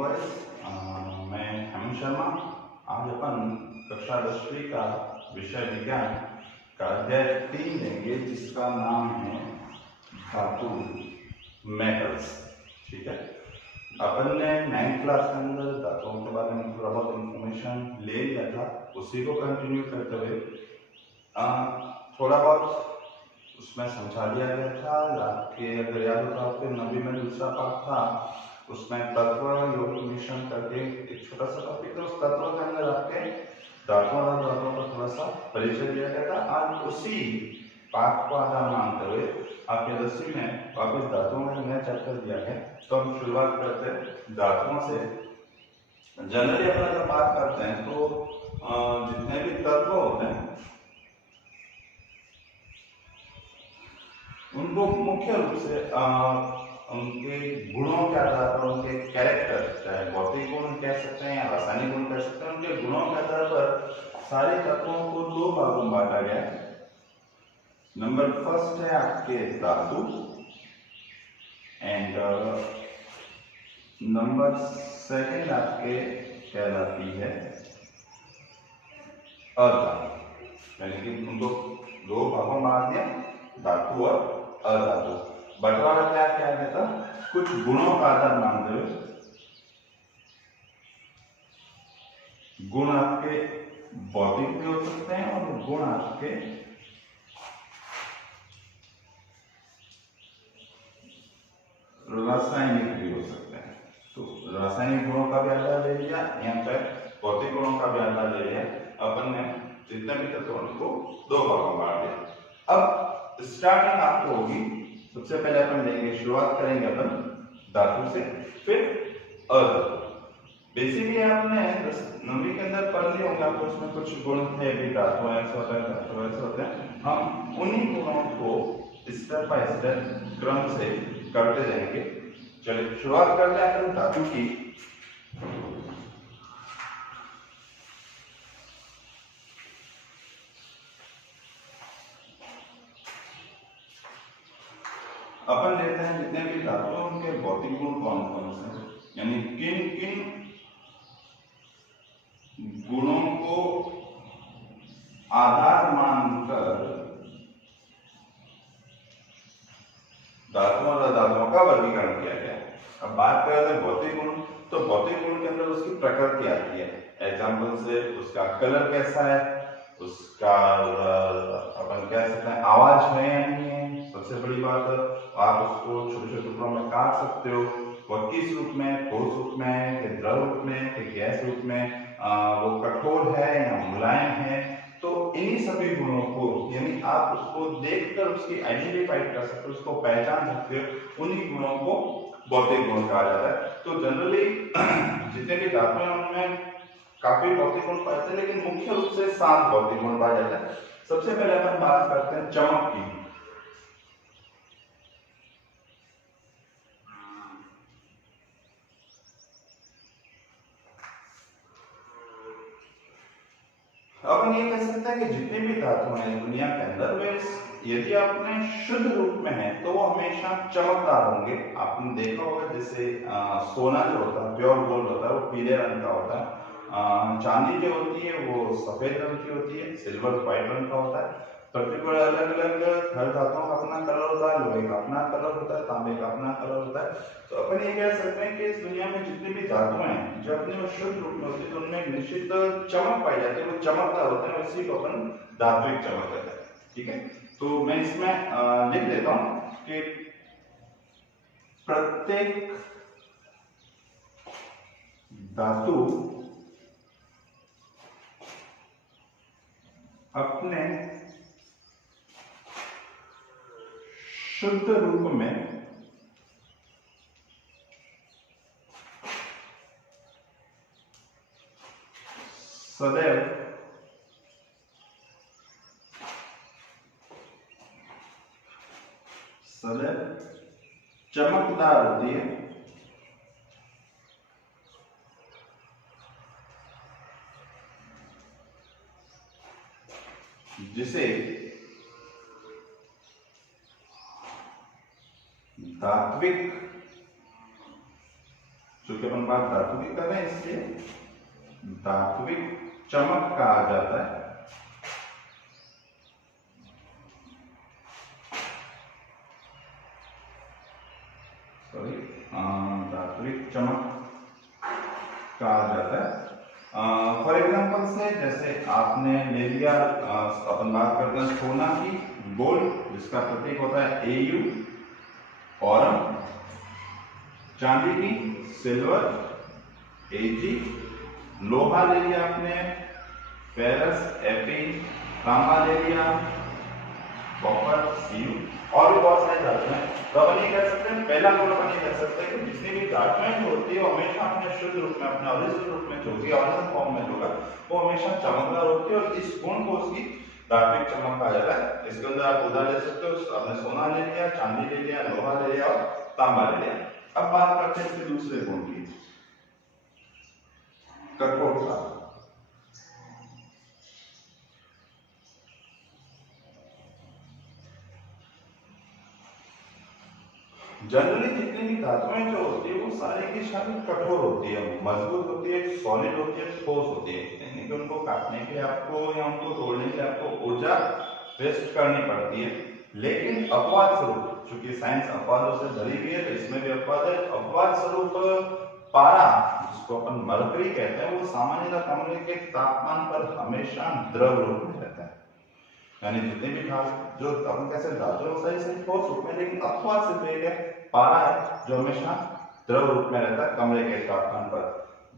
Boys. मैं हेमंत शर्मा। आज अपन कक्षा 10वीं का विषय विज्ञान का अध्याय 3 लेंगे, जिसका नाम है धातु, मेटल्स। ठीक है, अपन ने 9th क्लास के अंदर धातुओं के बारे में थोड़ा बहुत इंफॉर्मेशन ले लिया था। उसी को कंटिन्यू करते हुए थोड़ा बहुत उसमें समझा दिया गया था। आपके अगर याद हो तो आपके 9वीं में दूसरा पार्ट था, उसमें तत्व योग मिश्रण करके एक छोटा सा टॉपिक था। उस तत्व के अंदर आपके धातुओं और धातुओं का थोड़ा सा परिचय दिया गया था। आज उसी पाठ को आधार मानते हुए आपके 10वीं में वापिस धातुओं में नया चैप्टर दिया है। तो हम शुरुआत करते हैं धातुओं से। जनरली अपन अगर बात करते हैं तो जितने भी तत्व होते हैं उनको मुख्य रूप से उनके गुणों के आधार पर, उनके कैरेक्टर, चाहे भौतिक गुण कह सकते हैं या रासायनिक गुण कह सकते हैं, उनके गुणों के आधार पर सारे तत्वों को 2 भागों में बांटा गया है। नंबर फर्स्ट है आपके धातु एंड नंबर सेकंड आपके कहलाती है अधातु। यानी कि उनको 2 भागों में बांट दिया, धातु और अधातु। बंटवारा क्या क्या गया था, कुछ गुणों का आधार मानते हुए। गुण आपके भौतिक भी हो सकते हैं और गुण आपके रासायनिक भी हो सकते हैं। तो रासायनिक गुणों का भी आधार ले लिया, यहाँ पर भौतिक गुणों का भी आधार ले लिया। अपन ने जितने भी तत्व उनको 2 भागों में बांट दिया। अब स्टार्टिंग आपको होगी, सबसे पहले अपन लेंगे, शुरुआत करेंगे अपन धातु से, फिर अधातु। बेसिकली आपने 9वीं के अंदर पढ़ लिए होंगे, आपको उसमें कुछ गुण थे भी, धातु ऐसे होता है, धातु ऐसे होते हैं। हम उन्हीं गुणों को स्टेप बाय स्टेप क्रम से करते जाएंगे। चलिए शुरुआत करते हैं अपन धातु की। अपन लेते हैं जितने भी धातु हैं उनके भौतिक गुण कौन कौन से, यानी किन किन गुणों को आधार मानकर धातुओं और अधातुओं का वर्गीकरण किया गया। अब बात करते हैं भौतिक गुण, तो भौतिक गुण के अंदर उसकी प्रकृति आती है। एग्जाम्पल से उसका कलर कैसा है, उसका अपन कह सकते हैं आवाज है या नहीं है, सबसे बड़ी बात। आप उसको छोटे छोटे टुकड़ों में काट सकते हो, वह किस रूप में, ठोस रूप में, कि द्रव रूप में, कि गैस रूप में, वो कठोर है या मुलायम है। तो इन्हीं सभी गुणों को, यानी आप उसको देखकर उसकी आइडेंटिफाई कर सकते हो, उसको पहचान सकते हो, उन्हीं गुणों को भौतिक गुण कहा जाता है। तो जनरली जितने भी धातु हैं उनमें काफी भौतिक गुण पाए जाते हैं, लेकिन मुख्य रूप से 7 भौतिक गुण पाए जाते हैं। सबसे पहले अपन बात करते हैं चमक की। अपन ये कह सकते हैं कि जितने भी धातु हैं दुनिया के अंदर, वे यदि आपने शुद्ध रूप में है तो वो हमेशा चमकदार होंगे। आपने देखा होगा जैसे सोना जो होता है, प्योर गोल्ड होता है, वो पीले रंग का होता है। चांदी जो होती है वो सफेद रंग की होती है, सिल्वर व्हाइट रंग का होता है। पर्टिकुलर अलग अलग हर धातुओं का अपना कलर होता है, लोहे का अपना कलर होता है, तांबे का अपना कलर होता है। तो अपन ये कह सकते हैं कि इस दुनिया में जितनी भी धातुएं हैं जो अपने शुद्ध रूप में होती है, तो उनमें एक निश्चित चमक पाई जाती है, वो चमकदार होते हैं, उसी को अपन धात्विक चमक कहते हैं। ठीक है, तो मैं इसमें लिख देता हूं कि प्रत्येक धातु अपने शुद्ध रूप में सदैव चमकदार होती है, जिसे धात्विक जो क्योंकि अपन बात धातु की कर रहे हैं इसलिए धात्विक चमक कहा जाता है। सॉरी, धात्विक चमक कहा जाता है। फॉर एग्जाम्पल से जैसे आपने ले लिया, अपन बात करते हैं सोना की, गोल्ड जिसका प्रतीक होता है AU, और चांदी की सिल्वर AG, लोहा ले लिया आपने फेरस FE, तांबा ले लिया कॉपर CU, और भी बहुत सारे धातुएं हैं। तो अपन ये कह सकते हैं, पहला गुण अपन ये कह सकते हैं कि जितनी भी धातुएं जो होती है वो हमेशा अपने शुद्ध रूप में, अपने ओरिजिनल रूप में जो होगी, ओरिजिनल फॉर्म में होगा, वो हमेशा चमकदार होती है और इस गुण को उसकी धात्विक चमक कहा जाता है। इसके अंदर आप उदाहरण ले सकते हो, आपने सोना ले लिया, चांदी ले लिया, लोहा ले लिया और तांबा ले लिया। अब बात करते हैं इसके दूसरे गुण की, कठोरता। जनरली जितनी भी धातुएं जो होती है वो सारी की सारी कठोर होती है, मजबूत होती है, सॉलिड होती है, ठोस होती है, यानी कि उनको काटने के लिए आपको या उनको तोड़ने के लिए आपको ऊर्जा वेस्ट करनी पड़ती है। लेकिन अपवाद स्वरूप, चूंकि साइंस अपवादों से भरी हुई है तो इसमें भी अपवाद है, अपवाद स्वरूप पारा, जिसको अपन मरकरी कहते हैं, वो सामान्यतः कमरे के तापमान पर हमेशा द्रव रूप में रहता है। यानी जितने भी धातु जो अपन कैसे धातु सही ठोस रूप में, लेकिन अपवाद से एक है पारा है जो हमेशा द्रव रूप में रहता है कमरे के तापमान पर।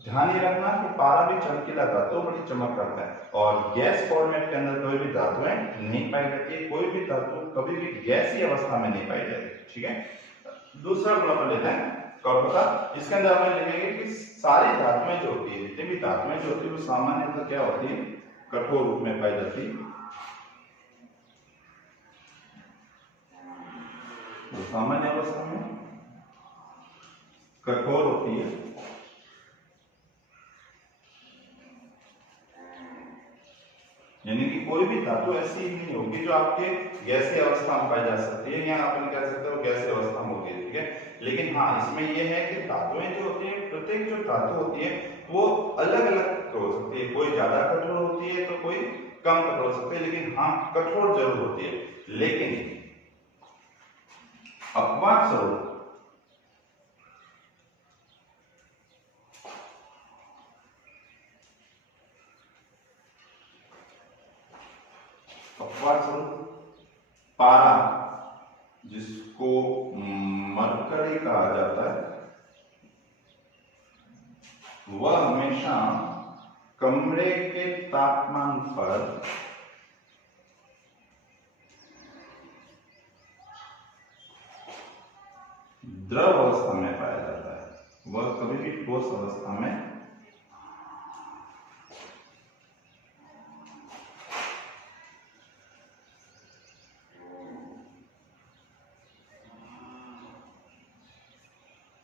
ध्यान ये रखना कि पारा भी चमकीला धातु, बड़ी चमक करता है, और गैस फॉर्मेट के अंदर कोई भी धातुएं नहीं पाई जाती है, कोई भी धातु कभी भी गैसीय अवस्था में नहीं पाई जाती। ठीक है, दूसरा गुण अपन लेते हैं कठोरता। इसके अंदर अपन लिखेंगे कि सारी धातुएं जो होती है, जितनी भी धातुएं जो होती है वो सामान्यतः क्या होती है, कठोर रूप में पाई जाती है। तो सामान्य अवस्था में कठोर होती है, यानी कि कोई भी धातु ऐसी नहीं होगी जो आपके गैसीय अवस्था में पाई जा सकती है, या अपन कह सकते हो गैसीय अवस्था में होगी। ठीक है, लेकिन हाँ इसमें यह है कि धातुएं जो होती है, प्रत्येक जो धातु होती है वो अलग अलग हो सकती है, कोई ज्यादा कठोर होती है तो कोई कम कठोर हो सकती है, लेकिन हाँ कठोर जरूर होती है। लेकिन अपवाद स्वरूप पारा, जिसको मरकरी कहा जाता है, वह हमेशा कमरे के तापमान पर द्रव अवस्था में पाया जाता है, वह कभी भी ठोस अवस्था में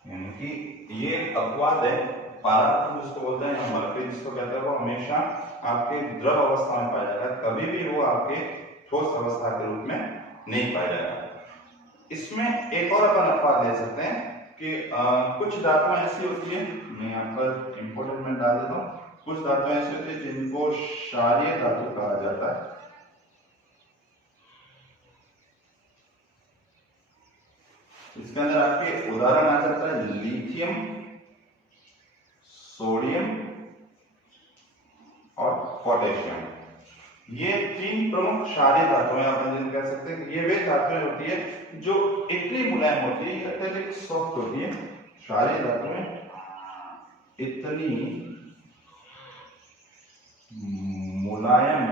यानी कि ये अपवाद है। पारा जिसको बोलते हैं, मरकरी जिसको कहते हैं, वो हमेशा आपके द्रव अवस्था में पाया जाएगा, कभी भी वो आपके ठोस अवस्था के रूप में नहीं पाया जाएगा। इसमें एक और अपन अपवाद ले सकते हैं कि कुछ धातुएं ऐसी होती है, मैं यहाँ पर इंपोर्टेंट में डाल देता हूँ, कुछ धातुएं ऐसी होती है जिनको क्षारीय धातु कहा जाता है। इसके अंदर आपके उदाहरण आ जाता है लिथियम, सोडियम और पोटेशियम। ये तीन प्रमुख क्षारीय धातुएं अपन जिनको कह सकते हैं। ये वे धातुएं होती है जो इतनी मुलायम होती है, अत्यधिक सॉफ्ट होती है। क्षारीय धातुएं इतनी मुलायम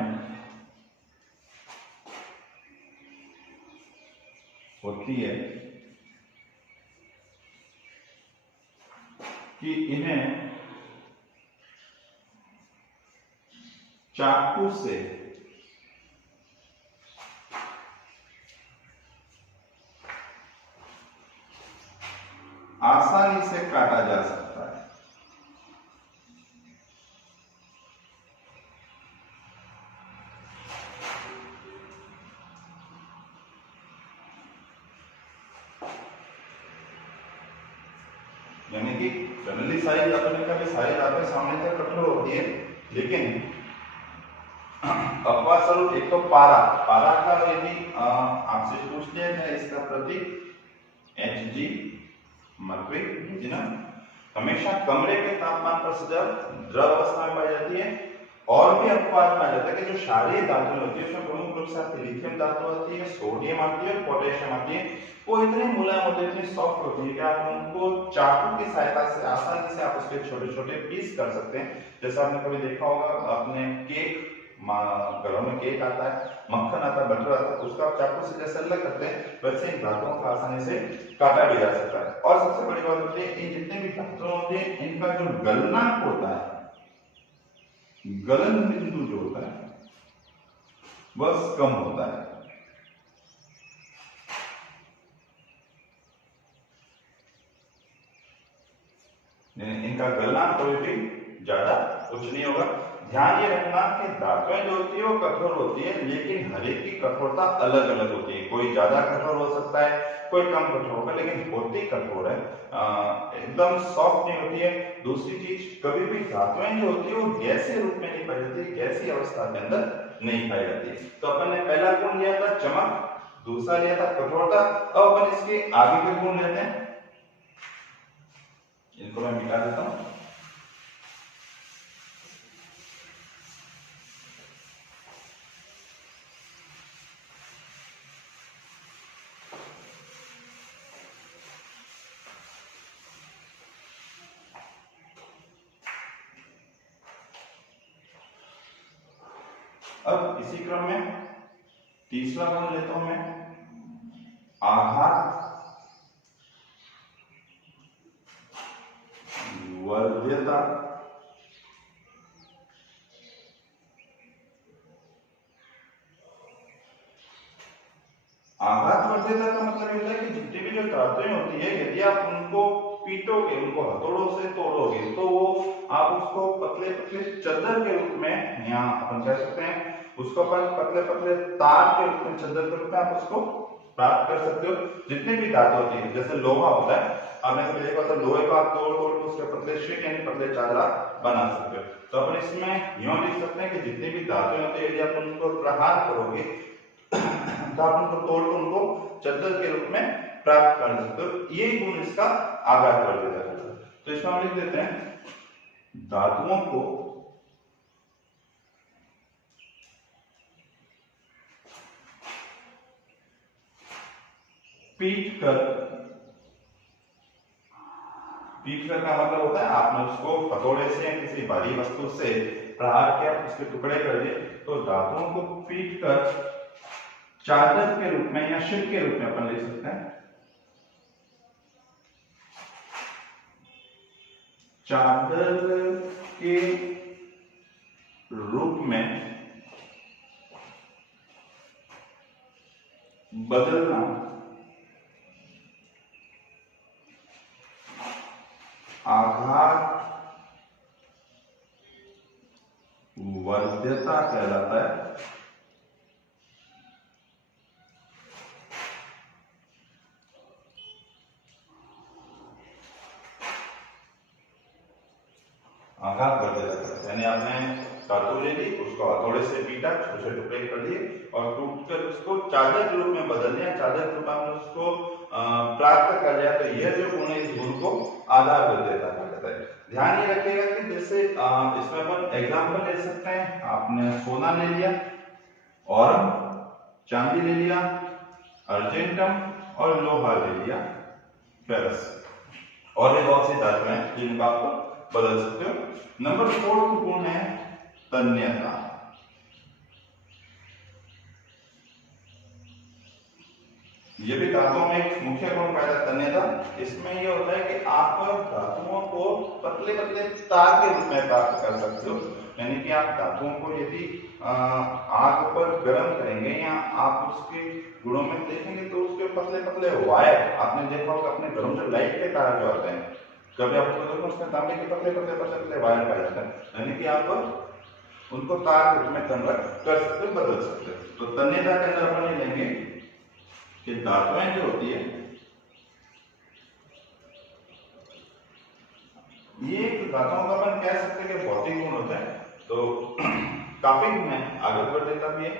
होती है कि इन्हें चाकू से आसानी से काटा जा सकता है। यानी कि जनरली सारी धातुओं ने कहा कि सारी धातुएं सामान्यतः कठोर होती है, लेकिन अपवाद स्वरूप एक तो पारा, पारा का यदि आपसे पूछ लिया जाए इसका प्रतीक Hg, मरकरी, प्लेटिनम, हमेशा कमरे के तापमान पर सदैव द्रव अवस्था में पाई जाती है। और भी अपवाद पाया जाता है कि जो क्षारीय धातुएं होती है उसमें प्रमुख रूप से आपकी लिथियम धातु आती है, सोडियम आती है, पोटेशियम आती है। वो इतने मुलायम होते हैं, इतनी सॉफ्ट होती है कि आप उनको चाकू की सहायता से आसानी से आप उसके छोटे छोटे पीस कर सकते हैं। जैसे आपने कभी देखा होगा अपने केक, घरों में केक आता है, मक्खन आता है, बटर आता है, उसका आप चाकू से जैसे अलग करते हैं वैसे इन धातुओं को आसानी से काटा भी जा सकता है। और सबसे बड़ी बात होती है इन जितने भी धातुएं होती हैं इनका जो गलनांक होता है, गलन बिंदु जो होता है बस कम होता है। इनका गलनांक कभी भी ज्यादा उच्च नहीं होगा। ध्यान ये रखना कि धातुएं जो होती है वो कठोर होती है, लेकिन हर एक की कठोरता अलग अलग होती है। कोई ज्यादा कठोर हो सकता है, कोई कम कठोर होगा, लेकिन होती कठोर है, एकदम सॉफ्ट नहीं होती है। दूसरी चीज, कभी भी धातुएं जो होती है वो गैसीय रूप में नहीं पाई जाती, गैसीय अवस्था के अंदर नहीं पाई जाती। तो अपन ने पहला गुण लिया था चमक, दूसरा लिया था कठोरता। अब अपन इसके आगे के गुण लेते हैं, इनको मैं मिटा देता हूं। अब इसी क्रम में तीसरा गुण लेता हूं मैं, आघात वर्ध्यता। आघात वर्ध्यता का मतलब ये होता है कि जितनी भी जो धातुएं होती है यदि आप उनको पीटोगे, उनको हथौड़ों से तोड़ोगे, तो वो आप उसको पतले पतले चद्दर के रूप में, यहाँ अपन कह सकते हैं उसको अपन पतले पतले तार के रूप में, चद्दर के रूप में आप उसको प्राप्त कर सकते हो। जितने भी धातु होती है, जैसे लोहा होता है, आपने कभी देखा होता है लोहे को आप तोड़ तोड़ के उसके पतले शीट यानी पतले चादर बना सकते हो। तो अपन इसमें यूं लिख सकते हैं कि जितनी भी धातुएं होती है यदि आप उनको प्रहार करोगे तो आप उनको तोड़ कर उनको चद्दर के रूप में प्राप्त कर सकते हो। ये गुण इसका आघात वर्ध्यता है। तो इसमें हम लिख देते हैं धातुओं को पीट कर का मतलब होता है आपने उसको हथौड़े से या किसी भारी वस्तु से प्रहार किया, उसके टुकड़े कर दिए। तो धातुओं को पीट कर चादर के रूप में या शीट के रूप में अपन ले सकते हैं, चादर के रूप में बदलना आघात वर्ध्यता कहलाता है। आघात वर्ध्यता कहते हैं, यानी आपने धातु ले ली, उसको हथौड़े से पीटा, छोटे टुकड़े कर दिए और टूटकर उसको चादर के रूप में बदल दिया, चादर के रूप में उसको प्राप्त कर लिया। तो यह जो गुण है इस गुण को आघात वर्ध्यता कहते हैं। ध्यान ये रखिएगा कि जैसे इसमें अपन एग्जांपल ले सकते हैं, आपने सोना ले लिया और चांदी ले लिया, अर्जेंटम और लोहा ले लिया, फेरस, और भी बहुत सी धातुएं हैं जिनको आपको बदल सकते हो। नंबर 4 गुण है तन्यता। ये भी धातुओं में एक मुख्य गुण पाया जाता है तन्यता। इसमें यह होता है कि आप धातुओं को पतले पतले तार के रूप में प्राप्त कर सकते हो, यानी कि आप धातुओं को यदि आग पर गर्म करेंगे या आप उसके गुणों में देखेंगे तो उसके पतले पतले वायर, आपने देखा होगा अपने घरों में जो लाइट के तार जो आते हैं, कभी आप उसको देखो उसमें तांबे के पतले पतले पतले पतले वायर पाए जाते हैं, यानी कि आप उनको तार के रूप में कन्वर्ट कर सकते हो, बदल सकते हो। तो तन्यता के अंदर अपन ये लेंगे कि धातुएं जो होती है ये धातुओं का अपन कह सकते हैं कि भौतिक गुण होते हैं, तो काफी गुण है, आगे बढ़ देता भी है।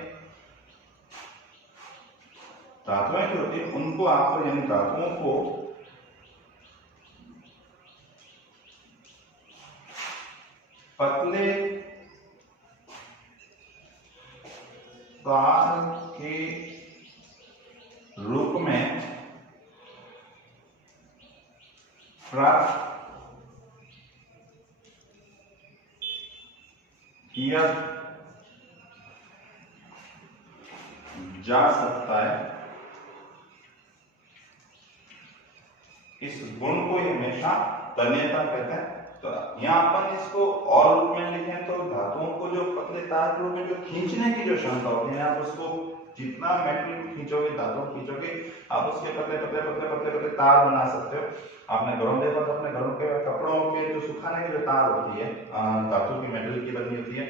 धातुएं जो होती है उनको आपको, यानी धातुओं को पतले तार के रूप में प्राप्त किया जा सकता है। इस गुण को हमेशा तन्यता कहते हैं। तो यहाँ अपन इसको और रूप में लिखें तो धातुओं को जो पतले तार के रूप में जो खींचने की जो क्षमता होती है, आप उसको जितना मेटल खींचोगे, धातु खींचोगे, आप उसके पतले पतले पतले पतले पतले तार बना सकते हो। आपने घरों देखा तो अपने घरों के कपड़ों के जो सुखाने की जो तार होती है, धातु की, मेटल की बनी होती है।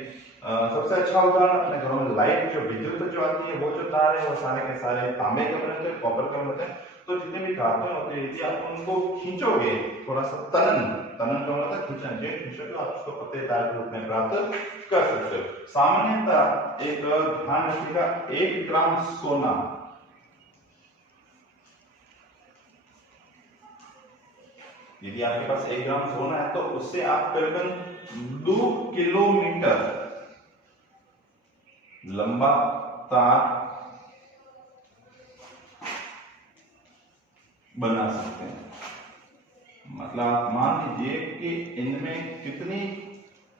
सबसे अच्छा उदाहरण अपने घरों में लाइट जो विद्युत जो आती है, वो जो तार है वो सारे के सारे तांबे के बने होते हैं, कॉपर के बने होते हैं। तो जितने भी धातुएं होती है, यदि आप उनको खींचोगे, थोड़ा सा तनन का मतलब खींचना, जो खींचोगे आप उसको पतले तार के रूप में प्राप्त कर सकते हो। सामान्यतः एक ध्यान रखिएगा, 1 ग्राम सोना यदि आपके पास 1 ग्राम सोना है तो उससे आप करीबन 2 किलोमीटर लंबा तार बना सकते हैं। मतलब आप मान लीजिए कि इनमें कितनी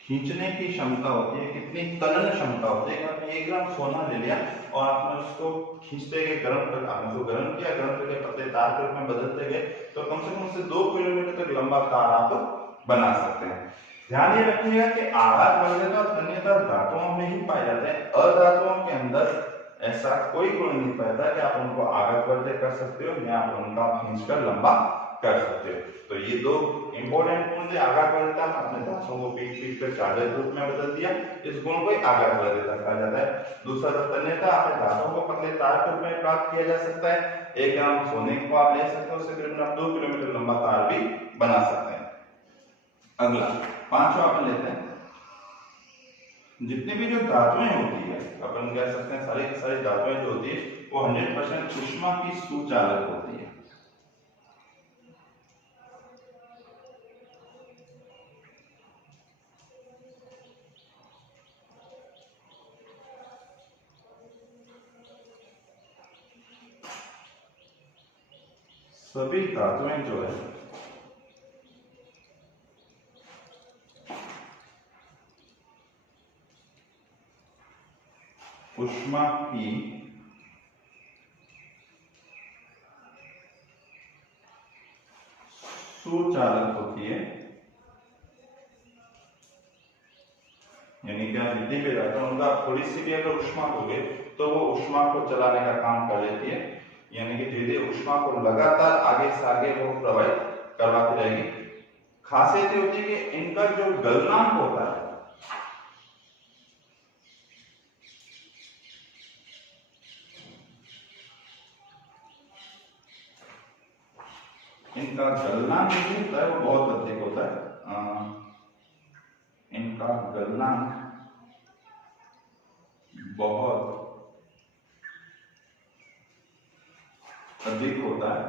खींचने की क्षमता होती है, कितनी तनन क्षमता होती है। आपने 1 ग्राम सोना ले लिया और आपने उसको खींचते गए, गर्म कर, आपने उसको गर्म किया, गर्म करके पतले तार के रूप में बदलते गए, तो कम से कम उससे 2 किलोमीटर तक लंबा तार आप बना सकते हैं। ध्यान ये रखिएगा कि आघात वक्रता और तन्यता धातुओं में ही पाए जाते हैं। अधातुओं के अंदर ऐसा कोई गुण नहीं पाता कि आप उनको आघात वर्धक कर सकते हो या आप उनका खींचकर लंबा कर सकते हो। तो ये 2 इंपॉर्टेंट गुण थे। आघात वर्धकता, अपने धातुओं को पीट कर चार्जर रूप में बदल दिया, इस गुण को आघात वर्धकता कहा जाता है। दूसरा तन्यता, अपने धातुओं को पतले तार के रूप में प्राप्त किया जा सकता है। 1 ग्राम सोने को आप ले सकते हो, उससे करीबन आप 2 किलोमीटर लंबा तार भी बना सकते हैं। अगला 5वां अपन लेते हैं, जितनी भी जो धातुएं होती है, अपन कह सकते हैं सारी धातुएं जो होती है वो 100% ऊष्मा की सुचालक होती है। सभी धातुएं जो है ऊष्मा की सुचालक होती है। यानी कि आप जितनी भी धातु उनका थोड़ी सी भी अगर ऊष्मा दोगे तो वो ऊष्मा को चलाने का काम कर लेती है। यानी कि धीरे ऊष्मा को लगातार आगे से आगे वो प्रवाहित करवाती रहेगी। खासियत ये होती है कि इनका जो गलनांक होता है, इनका गलनांक जो होता है वो बहुत अधिक होता है। इनका गलनांक बहुत अधिक होता है।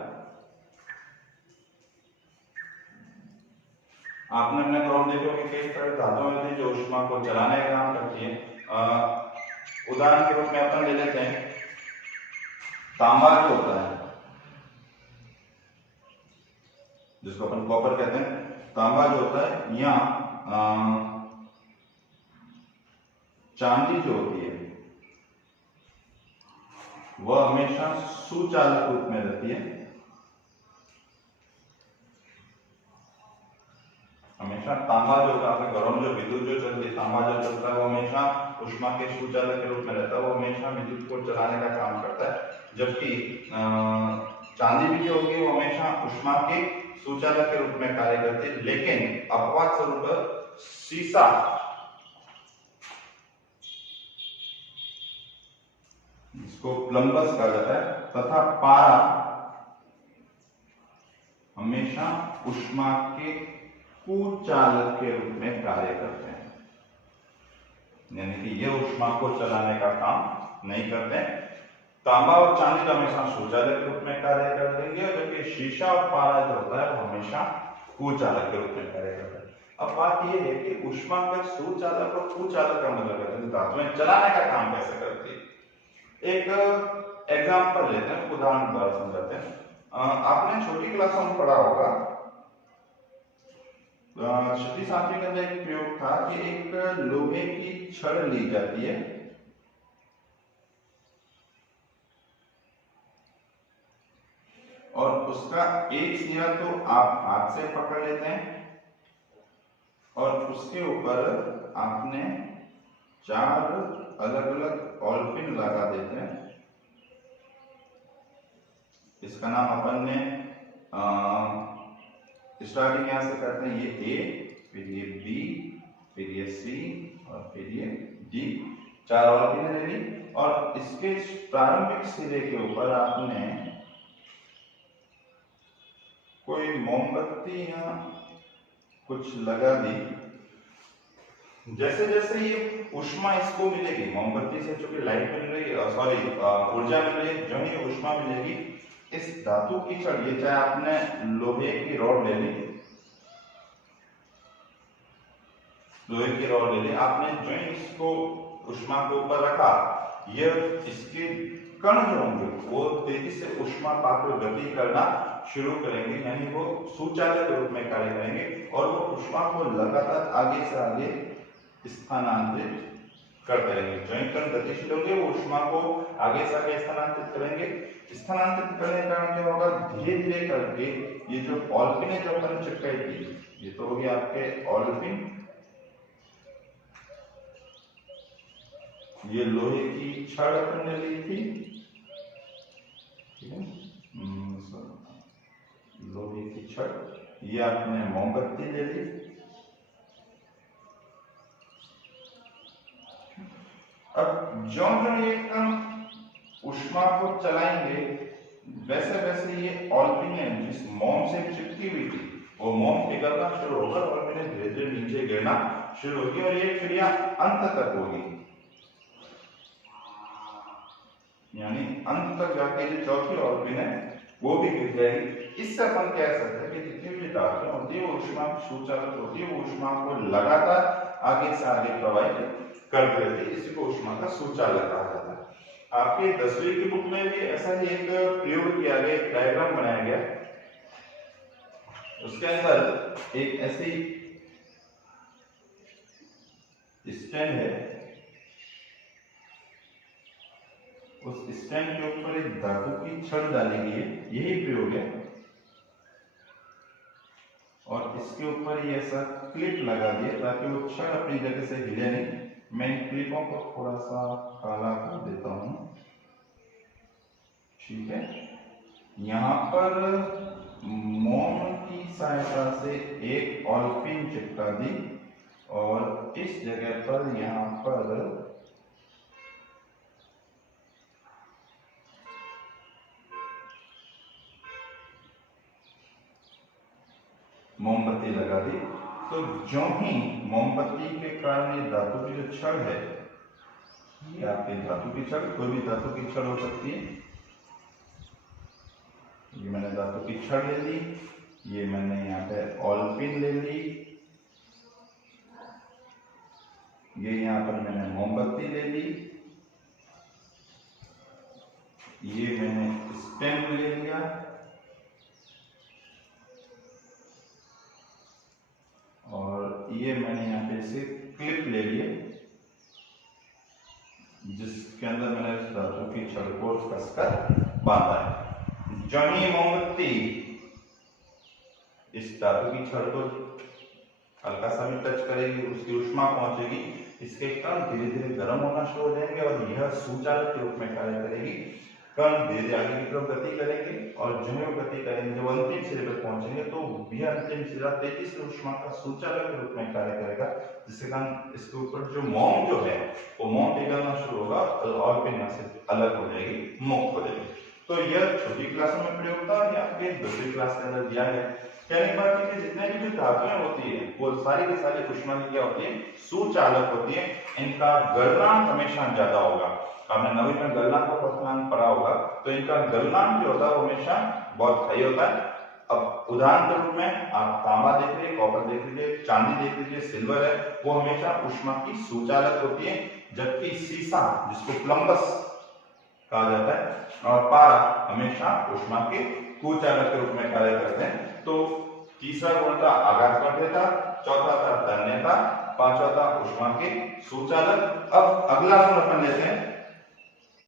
आपने अपने ग्राउंड देखे होंगे कई सारे धातुएं होती है जो ऊष्मा को चलाने का काम करती है। उदाहरण के रूप में अपन ले लेते हैं तांबा जो होता है, जिसको अपन कॉपर कहते हैं। तांबा जो होता है या चांदी जो होती है वह हमेशा सुचालक रूप में रहती है। हमेशा तांबा जो होता है, अपने घरों में जो विद्युत जो चलती है, तांबा जो चलता है वो हमेशा ऊष्मा के सुचालक के रूप में रहता है। वो हमेशा विद्युत को चलाने का काम करता है। जबकि चांदी भी जो होगी वो हमेशा ऊष्मा के सुचालक के रूप में कार्य करती है। लेकिन अपवाद स्वरूप सीसा, इसको प्लम्बस कहा जाता है, तथा पारा हमेशा ऊष्मा के कुचालक के रूप में कार्य करते हैं, यानी कि ये ऊष्मा को चलाने का काम नहीं करते। तांबा और चांदी तो हमेशा सुचालक के रूप में कार्य कर देंगे, जबकि शीशा और पारा जो होता है वो हमेशा कुचालक के रूप में कार्य करता है। अब बात यह है कि ऊष्मा का सुचालक और कुचालक का मतलब है धातुएं चलाने का काम कैसे करती है। एक एग्जांपल लेते हैं, उदाहरण द्वारा समझाते हैं। आपने छोटी क्लासों में पढ़ा होगा, छठी सातवीं के अंदर एक प्रयोग था कि एक लोहे की छड़ ली जाती है और उसका एक सिरा तो आप हाथ से पकड़ लेते हैं और उसके ऊपर आपने 4 अलग अलग ऑलपिन लगा देते हैं। इसका नाम अपन ने स्टार्टिंग यहां से करते हैं, ये ए, फिर ये बी, फिर ये सी और फिर ये डी। 4 ऑलपिन ले ली और इसके प्रारंभिक सिरे के ऊपर आपने कोई मोमबत्ती या कुछ लगा दी। जैसे जैसे ये ऊष्मा इसको मिलेगी, मोमबत्ती से चूंकि लाइट मिल रही है, सॉरी ऊर्जा मिल रही है, जो ही ऊष्मा मिलेगी इस धातु की छड़, ये चाहे आपने लोहे की रॉड ले ली, लोहे की रॉड ले ली, आपने जो ही इसको ऊष्मा के ऊपर रखा, ये इसके कण जो होंगे वो तेजी से ऊष्मा पाकर गति करना शुरू करेंगे, यानी वो सुचालक के रूप में कार्य करेंगे और वो ऊष्मा को लगातार आगे से आगे स्थानांतरित करते रहेंगे। जो ही कण गतिशील होंगे वो ऊष्मा को आगे से आगे स्थानांतरित करेंगे। स्थानांतरित करने के कारण क्या होगा, धीरे धीरे करके ये जो ऑलपिन है, जो अपन चिपकाई थी, ये तो हो गया आपके ऑलपिन, ये लोहे की छड़ अपन ने ली थी, लोहे की छड़, ये आपने मोमबत्ती ले ली। अब जो ये कण ऊष्मा को चलाएंगे वैसे वैसे ये ऑलपिन जिस मोम से चिपकी हुई थी वो मोम पिघलना शुरू होगा और मैंने धीरे धीरे नीचे गिरना शुरू होगी और ये क्रिया अंत तक होगी, यानी अंत तक जाके जो चौथी ऑलपिन है वो भी गिर जाएगी। इससे अपन कह सकते हैं कि जितनी भी धातुएं होती है वो ऊष्मा की सुचालक होती है, वो ऊष्मा को लगातार आगे से आगे प्रवाहित करती रहती है, इसी को ऊष्मा का सुचालक कहा जाता है। आपके 10वीं की बुक में भी ऐसा ही एक प्रयोग किया गया, एक डायग्राम बनाया गया, उसके अंदर एक ऐसी स्टैंड है, उस स्टैंड के ऊपर एक धातु की छड़ डाली गई है, यही प्रयोग है, और इसके ऊपर ये ऐसा क्लिप लगा दिया ताकि वो छड़ अपनी जगह से हिले नहीं। मैं इन क्लिपों को थोड़ा सा काला कर देता हूं, ठीक है। यहाँ पर मोम की सहायता से एक ऑलपिन चिपका दी और इस जगह पर यहाँ पर मोमबत्ती लगा दी। तो जो ही मोमबत्ती के कारण ये धातु की जो छड़ है, ये आपकी धातु की छड़, कोई भी धातु की छड़ हो सकती है, ये मैंने धातु की छड़ ले ली, ये मैंने यहाँ पे ऑलपिन ले ली, ये यहाँ पर मैंने मोमबत्ती ले ली, ये मैंने स्टेम ले लिया और ये मैंने यहाँ पे से क्लिप ले लिए जिसके अंदर मैंने इस धातु की छड़ को कसकर बांधा है। जो ही मोमबत्ती इस धातु की छड़ को हल्का सा भी टच करेगी, उसकी ऊष्मा पहुंचेगी, इसके कण धीरे धीरे गर्म होना शुरू हो जाएंगे और यह सुचालक के रूप में कार्य करेगी। कण धीरे धीरे आगे की तरफ गति करेंगे और जो ही गति करेंगे जब अंतिम सिरे पर पहुंचेंगे तो यह अंतिम सिरा तेजी से ऊष्मा का सुचालक के रूप में कार्य करेगा, जिसके कारण इसके ऊपर जो मोम जो है वो मोम पिघलना शुरू होगा और ऑलपिन यहाँ से अलग हो जाएगी, मुक्त हो जाएगी। तो यह छोटी क्लासों में प्रयोग था, आपके 10वीं क्लास के अंदर दिया गया। कहने की बात है कि जितने भी जो धातुएं होती है वो सारी की सारी ऊष्मा की क्या होती है, सुचालक होती है। इनका गलनांक हमेशा ज्यादा होगा। आपने नवीं में गलनांक का क्वेश्चन पढ़ा होगा, तो इनका गलनांक जो होता है वो हमेशा बहुत हाई होता है। अब उदाहरण के रूप में आप तांबा देख लीजिए, कॉपर देख लीजिए, चांदी देख लीजिए, सिल्वर है, वो हमेशा ऊष्मा की सुचालक होती है। जबकि सीसा, जिसको प्लम्बस कहा जाता है, और पारा हमेशा ऊष्मा के कुचालक के रूप में कार्य करते हैं। तो तीसरा गुण था आघातकर्ता, चौथा था तन्यता, पांचवा था ऊष्मा के सुचालक। अब अगला गुण अपन लेते हैं